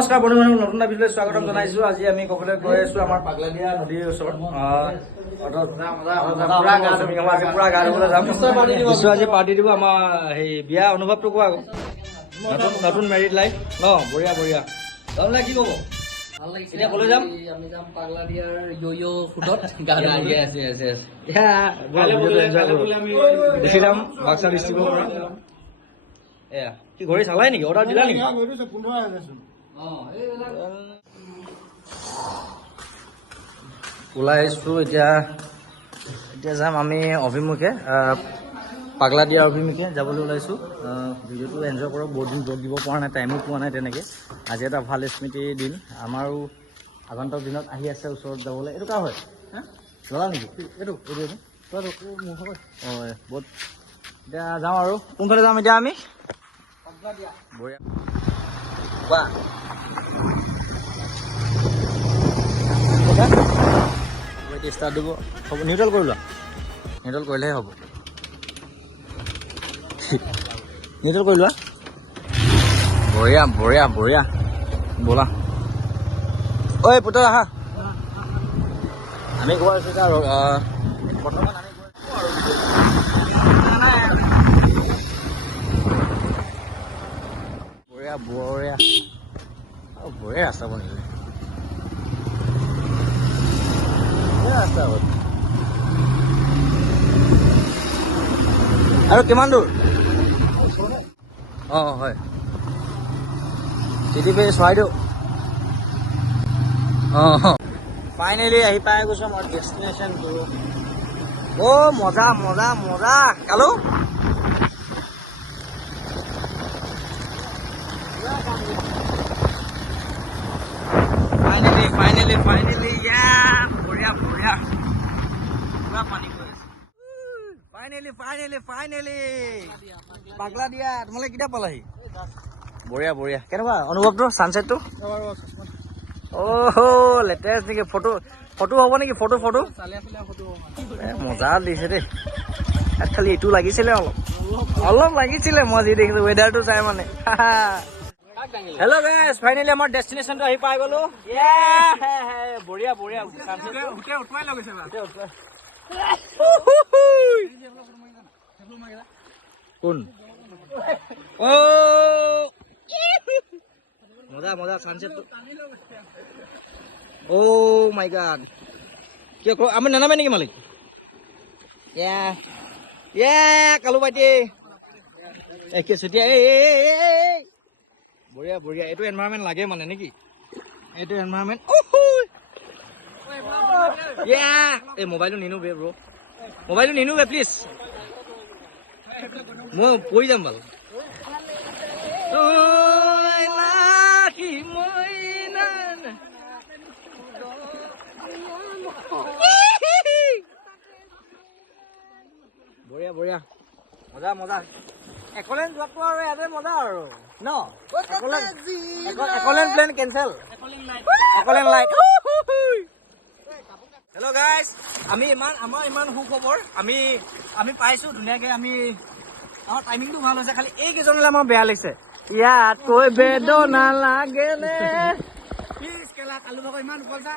নমস্কাৰ বন্ধু নতুন এটা ভিডিঅ'লৈ স্বাগতম জনাইছো। আজি আমি ক'বলৈ গৈ আছো আমাৰ পাগলাদিয়া নদীৰ ওচৰত। পুৰা গা ধুবলৈ যাম। আজি পাৰ্টি দিব আমাৰ সেই বিয়া অনুভৱটো কোৱা আকৌ। নতুন মেৰিড লাইফ ন, বঢ়িয়া বঢ়িয়া। তাৰমানে কি ক'ব? এতিয়া ক'লৈ যাম? আমি যাম পাগলাদিয়াৰ য়'য়' ফুডত গা ধুবলৈ। দেখি যাম বাক্সা ডিষ্ট্ৰিক্টৰ পৰা। এয়া কি ঘড়ী চালাই নেকি? অৰ্ডাৰ দিলা নেকি? ওলাই আহিছোঁ এতিয়া যাম আমি অভিমুখে, পাগলাদিয়াৰ অভিমুখে যাবলৈ ওলাইছোঁ। ভিডিঅ'টো এনজয় কৰক। বহুত দিন ব্লগ দিব পৰা নাই, টাইমো পোৱা নাই তেনেকৈ। আজি এটা ভাল স্মৃতিৰ দিন আমাৰো। আগন্তুক দিনত আহি আছে ওচৰত যাবলৈ। এইটো কাৰ হয়? ল'লা নেকি? এইটো অঁ বহুত। এতিয়া যাওঁ আৰু কোনফালে যাম এতিয়া আমি? বঢ়িয়া কোৱা। এতিয়া ষ্টাৰ্ট দিব হ'ব। নিউট্ৰেল কৰি লোৱা, নিউট্ৰেল কৰিলেহে হ'ব। নিউট্ৰেল কৰি লোৱা। বঢ়িয়া বঢ়িয়া বঢ়িয়া। ব'লা ঐ পুত্ৰ আহা। আমি গৈ আছোঁ এতিয়া বৰ্তমান আমি গৈ বঢ়িয়া বঢ়িয়া বঢ়িয়া ৰাস্তা বনিলে। ৰাস্তা হ'ল আৰু কিমান দূৰ? অঁ হয়, টিটিপি চৰাইদেউ। অঁ ফাইনেলি আহি পাই গৈছোঁ আমাৰ ডেষ্টিনেশ্যনটো। অ' মজা মজা মজা কালু। ফাইনেলি বঢ়িয়া বঢ়িয়া। পুৰা পানী গৈ আছে। ফাইনেলি পাগলাদিয়া। তোমালোকে কেতিয়া পালাহি? বঢ়িয়া বঢ়িয়া। কেনেকুৱা অনুভৱটো, ছানছেটটো? অ' লেটেষ্ট নেকি? ফটো হ'ব নেকি? ফটো মজা দিছে দেই। ইয়াত খালি এইটো লাগিছিলে, অলপ লাগিছিলে। মই যি দেখিছোঁ ৱেডাৰটো চাই মানে। হেল্ল' গাইছ, ফাইনেলি আমাৰ ডেষ্টিনেশ্যনটো আহি পাই গ'লো। বঢ়িয়া বঢ়িয়া। কোন? মজা মজা ছানছেটটো। অ' মাই গড। কিয় আমি নানামে নেকি মালিক? কালু ভাইটি বঢ়িয়া বঢ়িয়া। এইটো এনভাইৰনমেণ্ট লাগে মানে নেকি? এইটো এনভাইৰনমেণ্ট। এই মোবাইলটো নিনো বে ব্ৰ, মোবাইলটো নিনো বে প্লিজ, মই পৰি যাম বাৰু। বঢ়িয়া বঢ়িয়া মজা মজা। একলেণ্ড যোৱাটো আৰু ইয়াতে মজা আৰু ন। একলেণ্ড প্লেন কেঞ্চেল। একলেণ্ড লাইট। হেল্ল' গাইজ, আমাৰ ইমান সুখবৰ আমি পাইছোঁ ধুনীয়াকৈ। আমাৰ টাইমিংটো ভাল হৈছে, খালি এইকেইজনলৈ আমাৰ বেয়া লাগিছে। ইয়াত কৈ বেদনা লাগে নে কালু ভাগৰ ইমান উপলজা।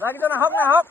বাকীজন আহক নাহক।